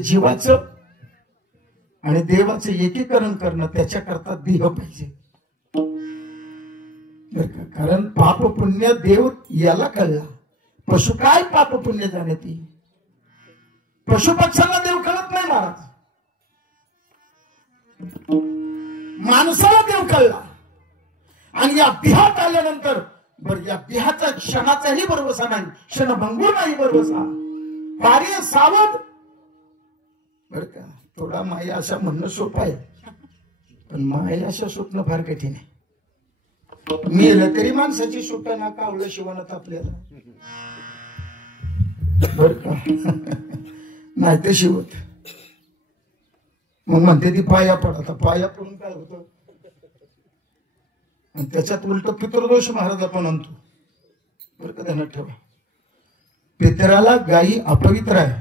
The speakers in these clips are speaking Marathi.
जीवाचं आणि देवाचं एकीकरण करणं, त्याच्याकरता देह पाहिजे. कारण पाप पुण्य देव याला कळला, पशु काय पाप पुण्य जाणती. पशु पक्ष्यांना देव कळत नाही महाराज, माणसाला देव कळला. आणि या देहात आल्यानंतर बर या देहाचा क्षणाचाही भरवसा नाही, क्षणभंगूर नाही भरवसा. कार्य सावध बर का. थोडा माया अशा म्हणणं सोपं आहे, पण माया अशा सुटणं फार कठीण आहे. मेलं तरी माणसाची सुटा ना कावलं शिवणात आपल्याला बर का. नाही तर शिवत मग म्हणते ती पाया पडा. पाया पडून काय होतं, आणि त्याच्यात उलट पितृदोष महाराज आपण आणतो बरं का. ध्यानात ठेवा, पितराला गायी अपवित्र आहे.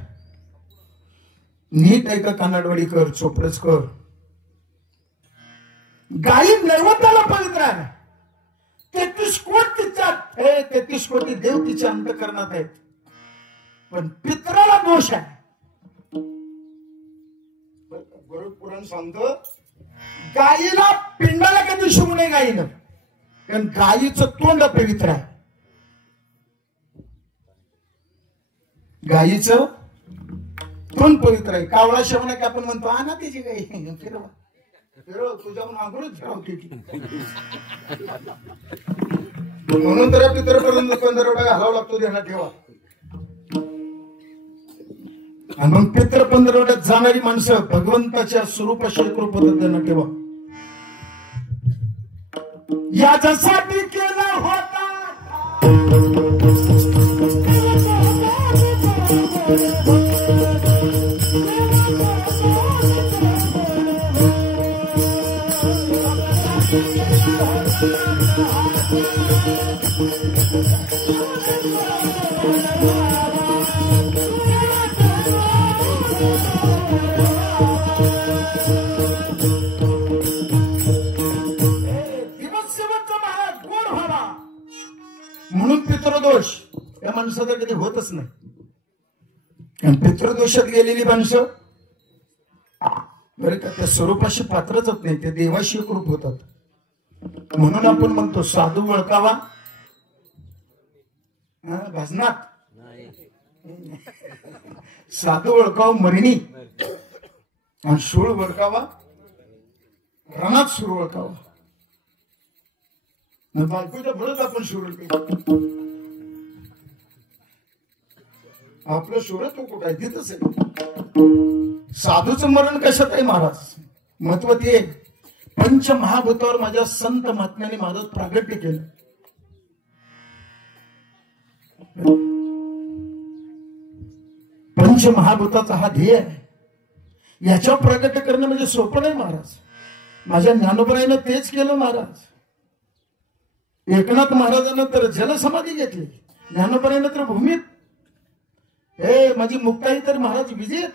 नीट ऐका कानाडवाडी कर, चोपडच कर. गायी नैवेद्याला पवित्र आहे. 33 कोटी तिच्यात, 33 कोटी देव तिच्या अंतःकरणात आहेत, पण पितराला दोष आहे. गरुड पुराण सांगतो गायीला पिंडाला कधी शिवू नये गायीनं, कारण गायीचं तोंड पवित्र आहे. गायीचं तोंड पवित्र आहे. कावळा शेवणा की आपण म्हणतो हा ना त्याची गाई फिरवा फिरव, तुझ्याहून आंघोळच फिरवते ती. म्हणून तर पितरपर्यंत 15 घालावा लागतो. ध्यानात ठेवा. आणि मग पितर 15 जाणारी माणसं भगवंताच्या स्वरूपाशी एकरूप होतात. ध्यानात ठेवा. याच्यासाठी केला होता म्हणून पितृदोष या माणसाचा कधी होतच नाही. कारण पितृदोषात गेलेली माणसं बरं का त्या स्वरूपाशी पात्रच होत नाही, ते देवाशी एकरूप होतात. म्हणून आपण म्हणतो साधू ओळखावा भजनात, साधू ओळखावा मरणी, आणि सूळ ओळखावा रणात. सूळ ओळखावा बायकोच्या पुढेच आपण सूळ, आपलं सूळ तो कुठं आहे तिथंच आहे. साधूचं मरण कशात आहे महाराज, महत्व ते पंचमहाभूतावर माझ्या संत महात्म्याने महाराज प्रागट्य केलं. पंचमहाभूताचा हा ध्येय आहे, याच्यावर प्रागट्य करणं म्हणजे सोपं नाही महाराज. माझ्या ज्ञानोबराईनं तेच केलं महाराज. एकनाथ महाराजांना तर जलसमाधी घेतली, ज्ञानोबराईनं तर भूमीत. माझी मुक्ताई तर महाराज विजय